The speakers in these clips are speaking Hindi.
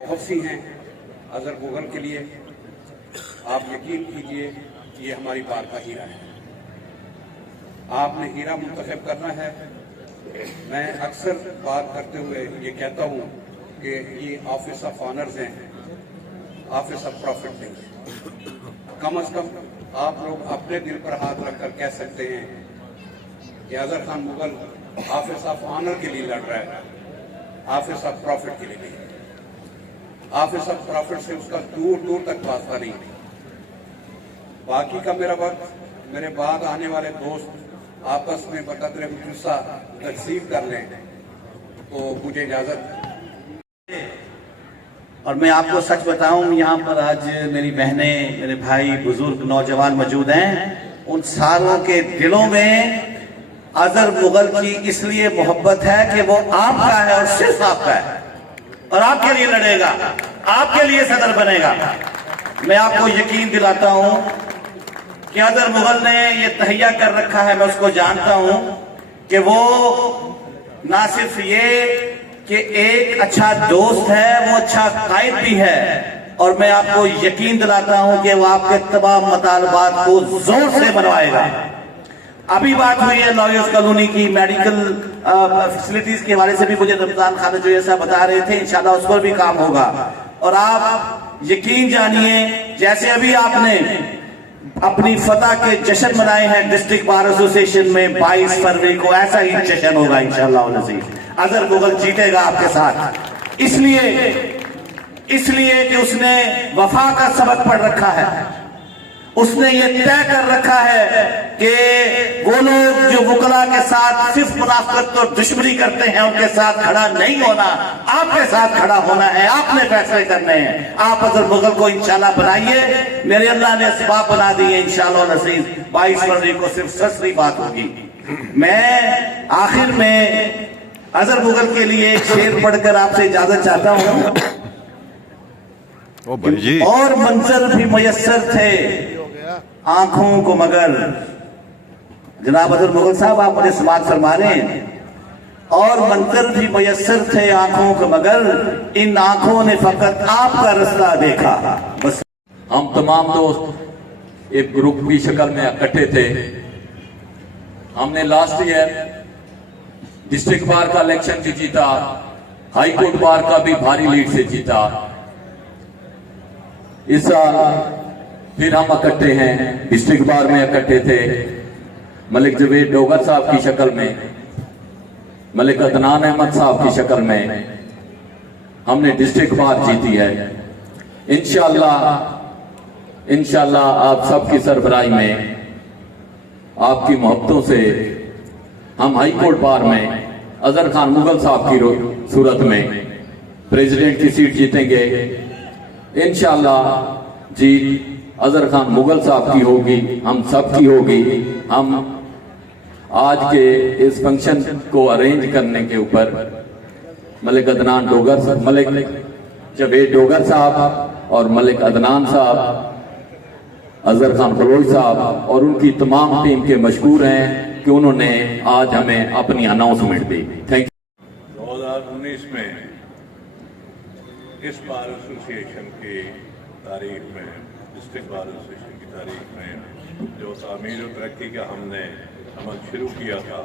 बहुत सी हैं अजहर मुगल के लिए। आप यकीन कीजिए कि ये हमारी बार का हीरा है। आपने हीरा मुंतखब करना है। मैं अक्सर बात करते हुए ये कहता हूँ कि ये ऑफिस ऑफ ऑनर्स हैं, ऑफिस ऑफ प्रॉफिट नहीं है। कम अज कम आप लोग अपने दिल पर हाथ रखकर कह सकते हैं कि Azhar Khan Mughal office of honour के लिए लड़ रहा है, ऑफिस ऑफ प्रॉफिट के लिए नहीं। ऑफिस ऑफ प्रॉफिट से उसका दूर दूर तक वास्ता नहीं। बाकी का मेरा वक्त मेरे बाद आने वाले दोस्त आपस में बकदर गुस्सा तकसीम कर लें तो मुझे इजाजत। और मैं आपको सच बताऊं, यहाँ पर आज मेरी बहनें, मेरे भाई, बुजुर्ग, नौजवान मौजूद हैं। उन सारों के दिलों में अजहर मुगल की इसलिए मोहब्बत है कि वो आपका है और सिर्फ आपका है और आपके लिए लड़ेगा, आपके लिए सदर बनेगा। मैं आपको यकीन दिलाता हूं कि अजहर मुगल ने ये तहैया कर रखा है। मैं उसको जानता हूं कि वो ना सिर्फ ये कि एक अच्छा दोस्त है, वो अच्छा कायद भी है। और मैं आपको यकीन दिलाता हूं कि वो आपके तमाम मुतालबात को जोर से मनवाएगा। अभी बात हुई है लॉयर्स कॉलोनी की, मेडिकल फैसिलिटीज के हवाले से भी मुझे रमजान खान जो ऐसा बता रहे थे, इंशाल्लाह उस पर भी काम होगा। और आप यकीन जानिए, जैसे अभी आपने अपनी फतह के जश्न मनाए हैं डिस्ट्रिक्ट बार एसोसिएशन में 22 फरवरी को, ऐसा ही जश्न होगा इंशाल्लाह नज़ीर। अजहर मुगल जीतेगा आपके साथ, इसलिए कि उसने वफा का सबक पढ़ रखा है। उसने ये तय कर रखा है कि वो लोग जो वकला के साथ सिर्फ मुनाफिकत और दुश्मनी करते हैं, उनके साथ खड़ा नहीं होना, आपके साथ खड़ा होना है। आपने फैसले करने हैं। आप अजहर मुगल को इंशाल्लाह बनाइए। मेरे अल्लाह ने असबाब बना दिए इंशाल्लाह नसीब। 22 फरवरी को सिर्फ सस्ती बात होगी। मैं आखिर में अजहर मुगल के लिए एक शेर पढ़कर आपसे इजाजत चाहता हूँ। और मंजर भी मुयस्सर थे आंखों को मगर, जनाब अजहर मुगल साहब आप मुझे समात फरमा रहे हैं, और मंजर भी मुयस्सर थे आंखों को मगर, इन आंखों ने फकत आपका रास्ता देखा। बस हम तमाम दोस्त एक ग्रुप की शक्ल में इकट्ठे थे। हमने लास्ट ईयर डिस्ट्रिक्ट बार का इलेक्शन भी जीता, हाई कोर्ट बार का भी भारी लीड से जीता। इस साल फिर हम इकट्ठे हैं, डिस्ट्रिक्ट बार में इकट्ठे थे मलिक जवेद डोगर साहब की शक्ल में, मलिक अदनान अहमद साहब की शक्ल में। हमने डिस्ट्रिक्ट बार जीती है। इंशाल्लाह आप सबकी सरबराही में, आपकी मोहब्बतों से हम हाई कोर्ट बार में अजहर खान मुगल साहब की सूरत में प्रेसिडेंट की सीट जीतेंगे। इंशाल्लाह जीत अजहर खान मुगल साहब की होगी, हम सब की होगी। हम आज के इस फंक्शन को अरेंज करने के ऊपर मलिक अदनान डोगर, मलिक जवेद डोगर साहब और मलिक अदनान साहब, अजहर खान बलोच साहब और उनकी तमाम टीम के मशकूर हैं कि उन्होंने आज हमें अपनी अनाउंसमेंट दी। Thank you. 2019 में इस बार एसोसिएशन की तारीख में, डिस्ट्रिक्ट बार एसोसिएशन की तारीख में जो तामीर और तरक्की का हमने अमल शुरू किया था,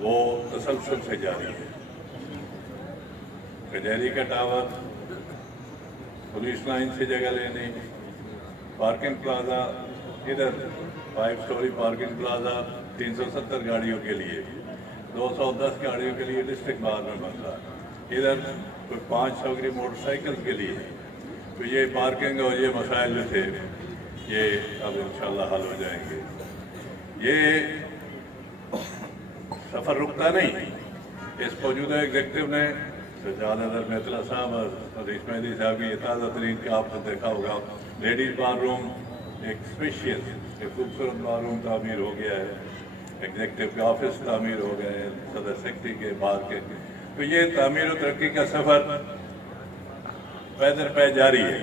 वो तसलसल से जारी है। कचहरी का टावर, पुलिस लाइन से जगह लेने, पार्किंग प्लाजा, इधर 5 स्टोरी पार्किंग प्लाजा 370 गाड़ियों के लिए, 210 गाड़ियों के लिए डिस्ट्रिक्ट बार में बन रहा है। इधर कोई 500 की मोटरसाइकिल के लिए। तो ये पार्किंग और ये मसाइल जो थे, ये अब इंशाल्लाह हल हो जाएंगे। ये सफ़र रुकता नहीं। इस मौजूदा एग्जेक्टिव ने सजाद अदर मेहतला साहब और हरीश मेहदी साहब की ताज़ा तरीन का आपने देखा होगा। लेडीज़ बार रूम एक स्पेशियस, एक खूबसूरत बार रूम तामीर हो गया है। एग्जेक्टिव का ऑफिस तामीर हो गया है, सदर सेक्रेटरी के बार के। तो ये तामीर और तरक्की का सफ़र पैदल पै जारी है।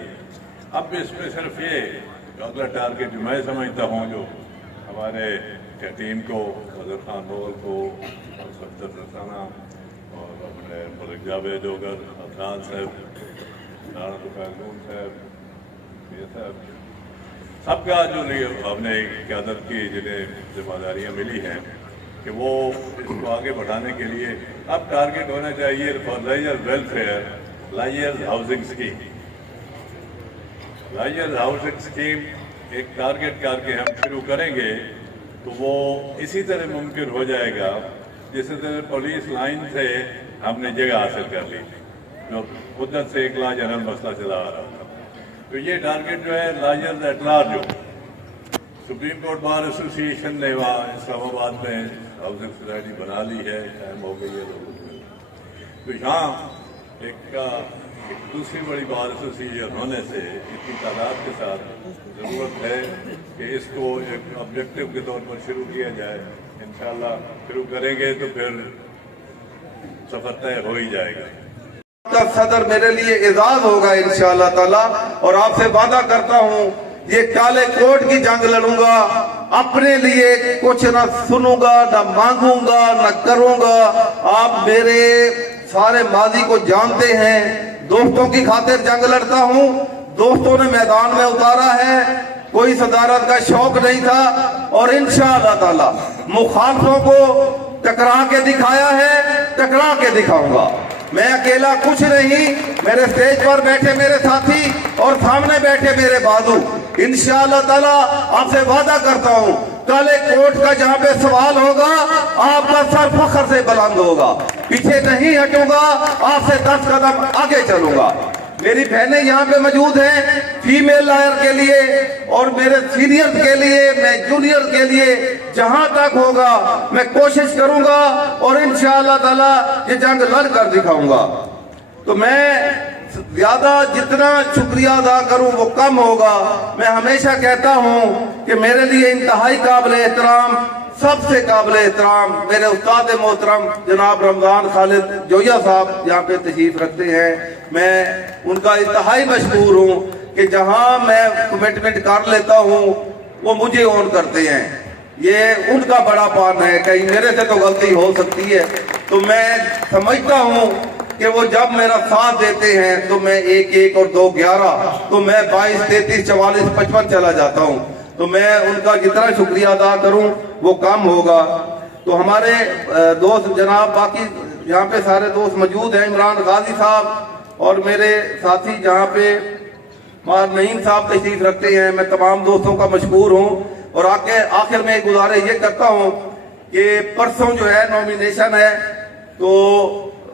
अब इसमें सिर्फ ये अगला टारगेट जो मैं समझता हूँ, जो हमारे टीम को, अजहर खान मुगल को, सफ्तर रसाना और अपने मलिक जावेद डोगर, अदनान साहब राणा तुफैल साहब, ये साहब सबका जो हमने क़यादत की जिन्हें जिम्मेदारियाँ मिली हैं कि वो इसको आगे बढ़ाने के लिए अब टारगेट होना चाहिए फॉर लाइजर वेलफेयर, लाइजर हाउसिंग स्कीम। लाइजर हाउसिंग स्कीम एक टारगेट करके हम शुरू करेंगे तो वो इसी तरह मुमकिन हो जाएगा जिस तरह पुलिस लाइन से हमने जगह हासिल कर ली थी, जो मुद्दत से एक लाजरल मसला चला आ रहा था। तो ये टारगेट जो है लार्जर एट लार्ज हो। सुप्रीम कोर्ट बार एसोसिएशन ने वहाँ इस्लामाबाद में हाउसिंग सोसाइटी बना ली है, टाइम हो गई है लोगों को। तो यहाँ एक दूसरी बड़ी बार एसोसिएशन होने से इतनी तादाद के साथ ज़रूरत है कि इसको एक ऑब्जेक्टिव के तौर पर शुरू किया जाए। इंशाल्लाह शुरू करेंगे तो फिर सफर तय हो ही जाएगा। सदर मेरे लिए एजाज होगा इंशाअल्लाह ताला, और आपसे वादा करता हूँ ये काले कोट की जंग लड़ूंगा, अपने लिए कुछ ना सुनूंगा, ना मांगूंगा, ना करूंगा। आप मेरे सारे माजी को जानते हैं, दोस्तों की खातिर जंग लड़ता हूँ, दोस्तों ने मैदान में उतारा है, कोई सदारत का शौक नहीं था, और इंशाअल्लाह ताला मुखालफों को टकरा के दिखाया है, टकरा के दिखाऊंगा। मैं अकेला कुछ नहीं, मेरे स्टेज पर बैठे मेरे साथी और सामने बैठे मेरे बाजू। इंशाअल्लाह ताला आपसे वादा करता हूँ काले कोट का जहाँ पे सवाल होगा आपका सर फख्र से बुलंद होगा, पीछे नहीं हटूंगा, आपसे 10 कदम आगे चलूंगा। मेरी बहनें यहाँ पे मौजूद हैं फीमेल लॉयर के लिए, और मेरे सीनियर्स के लिए, मैं जूनियर के लिए जहां तक होगा मैं कोशिश करूंगा, और इंशाअल्लाह ताला ये जंग लड़ कर दिखाऊंगा। तो मैं ज्यादा जितना शुक्रिया अदा करूं वो कम होगा। मैं हमेशा कहता हूं कि मेरे लिए इंतहाई काबिल एहतराम, सबसे काबिल एहतराम मेरे उस्ताद मोहतरम जनाब रमजान खालिद जोया साहब यहाँ पे तशरीफ रखते हैं। मैं उनका इंतहाई मशहूर हूँ कि जहाँ मैं कमिटमेंट कर लेता हूँ वो मुझे ऑन करते हैं। ये उनका बड़ा पान है, कहीं मेरे से तो गलती हो सकती है, तो मैं समझता हूँ कि वो जब मेरा साथ देते हैं तो मैं 1-1 और 2-11, तो मैं 22, 33, 44, 55 चला जाता हूँ। तो मैं उनका जितना शुक्रिया अदा करूं वो कम होगा। तो हमारे दोस्त जनाब बाकी यहाँ पे सारे दोस्त मौजूद हैं, इमरान गाजी साहब और मेरे साथी जहाँ पे नईम साहब तशरीफ रखते हैं। मैं तमाम दोस्तों का मशकूर हूँ, और आखिर में गुजारिश ये करता हूँ कि परसों जो है नॉमिनेशन है, तो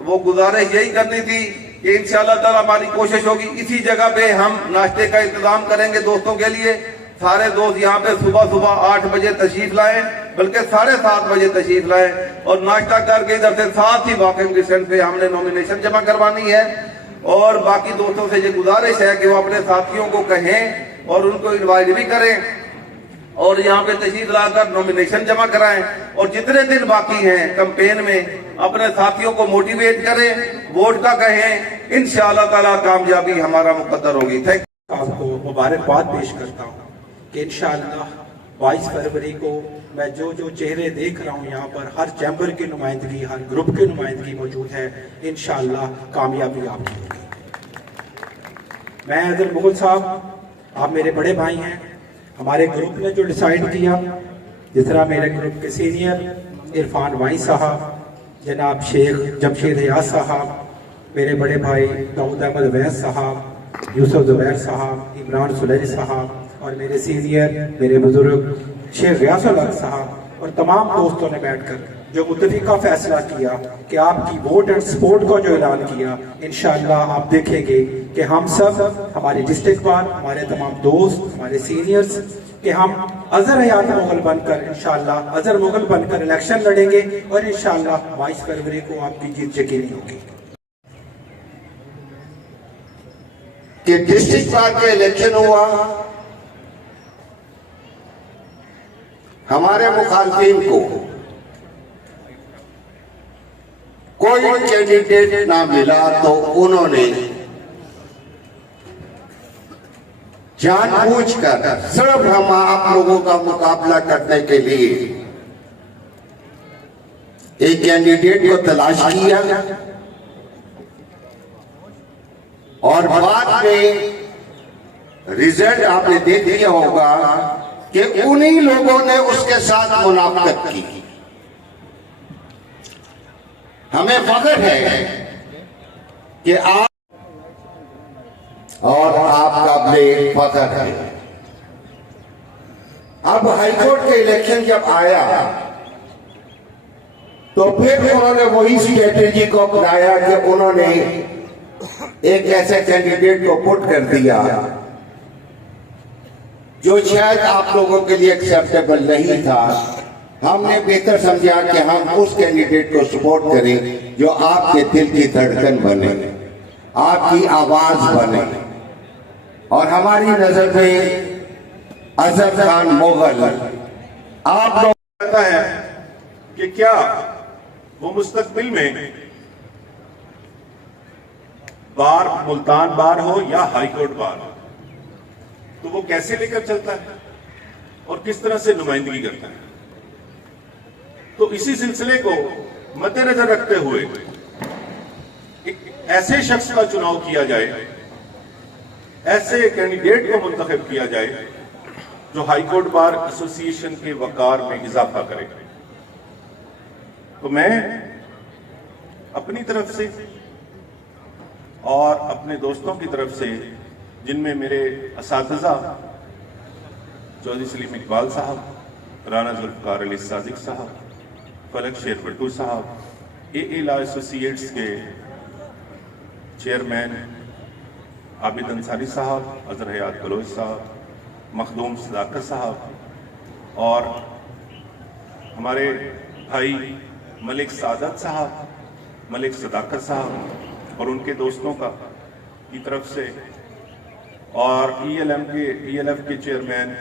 वो गुजारिश यही करनी थी कि इंशाअल्लाह ताला हमारी कोशिश होगी इसी जगह पे हम नाश्ते का इंतजाम करेंगे दोस्तों के लिए। सारे दोस्त यहाँ पे सुबह 8 बजे तशरीफ लाए, बल्कि 7:30 बजे तशरीफ लाए, और नाश्ता करके इधर से साथ ही वॉकिंग डिस्टेंस पे हमने नॉमिनेशन जमा करवानी है। और बाकी दोस्तों से ये गुजारिश है कि वो अपने साथियों को कहें और उनको इनवाइट भी करें, और यहाँ पे तशरीफ लाकर नॉमिनेशन जमा कराएं। और जितने दिन बाकी हैं कैंपेन में अपने साथियों को मोटिवेट करें, वोट का कहें, इंशाअल्लाह ताला कामयाबी हमारा मुकद्दर होगी। Thank you. आपको मुबारकबाद पेश करता हूँ कि इंशाअल्लाह 22 फरवरी को मैं जो चेहरे देख रहा हूँ यहाँ पर, हर चैम्बर की नुमाइंदगी, हर ग्रुप की नुमाइंदगी मौजूद है। इंशाअल्लाह कामयाबी आपकी होगी। मैं अदल मुगल साहब, आप मेरे बड़े भाई हैं, हमारे ग्रुप ने जो डिसाइड किया, जिस तरह मेरे ग्रुप के सीनियर इरफान वाई साहब, जनाब शेख जमशेद हयात साहब, मेरे बड़े भाई दाऊद अहमद वैस साहब, यूसुफ जुबैर साहब, इमरान सुलैनी साहब, और मेरे सीनियर मेरे बुजुर्ग शेख गयासुल हक साहब, और तमाम दोस्तों ने बैठकर जो मुत्तफिका फैसला किया कि आपकी वोट एंड सपोर्ट का जो ऐलान किया, इंशाअल्लाह आप देखेंगे कि हम सब, हमारे डिस्ट्रिक्ट बार, हमारे तमाम दोस्त, हमारे सीनियर्स, कि हम अजहर हयात मुगल बनकर इंशाअल्लाह अजहर मुगल बनकर इलेक्शन लड़ेंगे, और इंशाअल्लाह 22 फरवरी को आपकी जीत यकीनी होगी। कि डिस्ट्रिक्ट बार का इलेक्शन हुआ, हमारे मुखालफिन को कोई कैंडिडेट ना मिला, तो उन्होंने जानबूझकर सिर्फ हम आप लोगों का मुकाबला करने के लिए एक कैंडिडेट को तलाश किया, और और बाद में रिजल्ट आपने देख लिया होगा कि उन्हीं लोगों ने उसके साथ मुनाफिकत की। हमें फख्र है कि आप और आप काबिल फख्र है। अब हाईकोर्ट के इलेक्शन जब आया तो फिर उन्होंने वही स्ट्रेटेजी को अपनाया कि उन्होंने एक ऐसे कैंडिडेट को पुट कर दिया जो शायद आप लोगों के लिए एक्सेप्टेबल नहीं था। हमने बेहतर समझा कि हम उस कैंडिडेट को सपोर्ट करें जो आपके दिल की धड़कन बने, आपकी आवाज बने। और हमारी नजर में अजहर खान मुगल आप लोग कहता है कि क्या वो मुस्तकबिल में बार मुल्तान बार हो या हाईकोर्ट बार हो, तो वो कैसे लेकर चलता है और किस तरह से नुमाइंदगी करता है। तो इसी सिलसिले को मद्देनजर रखते हुए एक ऐसे शख्स का चुनाव किया जाए, ऐसे कैंडिडेट को मुंतखब किया जाए जो हाईकोर्ट बार एसोसिएशन के वकार में इजाफा करे। तो मैं अपनी तरफ से और अपने दोस्तों की तरफ से, जिनमें मेरे असातिज़ा चौधरी सलीम इकबाल साहब, राना जुल्फ़िकार अली सादिक साहब, फलक शेर भट्टू साहब, ए लॉ एसोसिएट्स के चेयरमैन आबिद अंसारी साहब, अजहर हयात बलोच साहब, मखदूम सदाकत साहब और हमारे भाई मलिक सादत साहब, मलिक सदाकत साहब और उनके दोस्तों की तरफ से, और ELF के चेयरमैन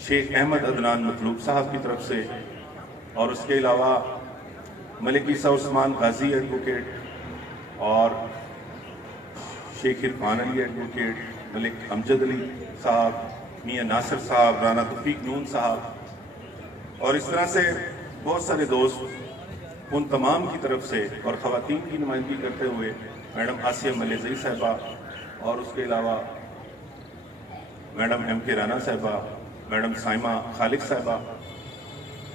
शेख अहमद अदनान मतलूब साहब की तरफ से, और उसके अलावा मलिक ईसा उस्मान गाजी एडवोकेट और शेख इरफान अली एडवोकेट, मलिक अमजद अली साहब, मियां नासिर साहब, राना तौफीक नून साहब, और इस तरह से बहुत सारे दोस्त, उन तमाम की तरफ से, और ख़वातीन की नुमाइंदगी करते हुए मैडम आसिया मलेज़ई साहिबा, और उसके अलावा मैडम MK राना साहिबा, मैडम साइमा खालिक साहिबा,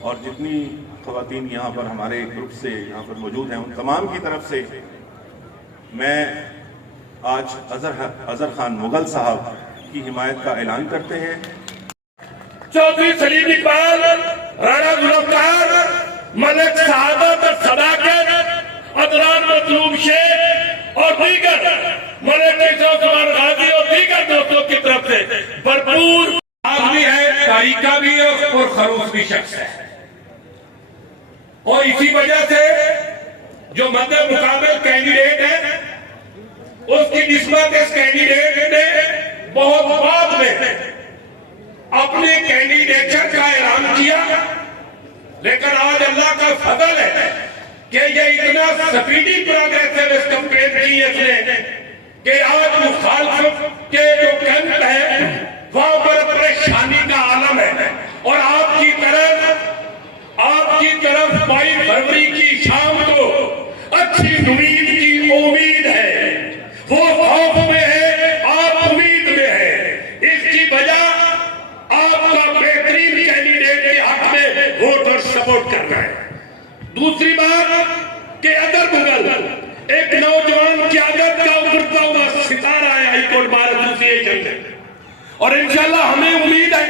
और जितनी ख़वातीन यहाँ पर हमारे ग्रुप से यहाँ पर मौजूद हैं, उन तमाम की तरफ से मैं आज अजहर खान मुगल साहब की हिमायत का ऐलान करते हैं। चौधरी सलीम इकबाल, राना जुल्फ़िकार, मलिक सादत सदाकत, अदनान मतलूब शेख और दीगर मलिक ईसा उस्मान गाजी और दीगर दोस्तों की तरफ से भरपूर आदमी है, तारीका भी है और खरूस भी शख्स है। और इसी वजह से जो मद्दे मुकाबले कैंडिडेट है, उसकी निस्बत इस कैंडिडेट ने बहुत बाद में अपने कैंडिडेशन का ऐलान किया, लेकिन आज अल्लाह का फजल है कि ये इतना स्पीडी प्रोग्रेसिव इस कंपेन की इसने कि आज मुखालफत के जो कैंप है वहां पर परेशानी का आलम है। और आपकी तरफ 22 फरवरी की शाम को अच्छी उम्मीद की उम्मीद है, वो खौफ में है, आप उम्मीद में है। इसकी वजह आपका बेहतरीन कैंडिडेट के हक में वोट और सपोर्ट करना है। दूसरी बात कि अदर मुगल एक नौजवान क़यादत का उभरता हुआ सितारा है हाईकोर्ट बार एसोसिएशन में, और इंशाल्लाह हमें उम्मीद है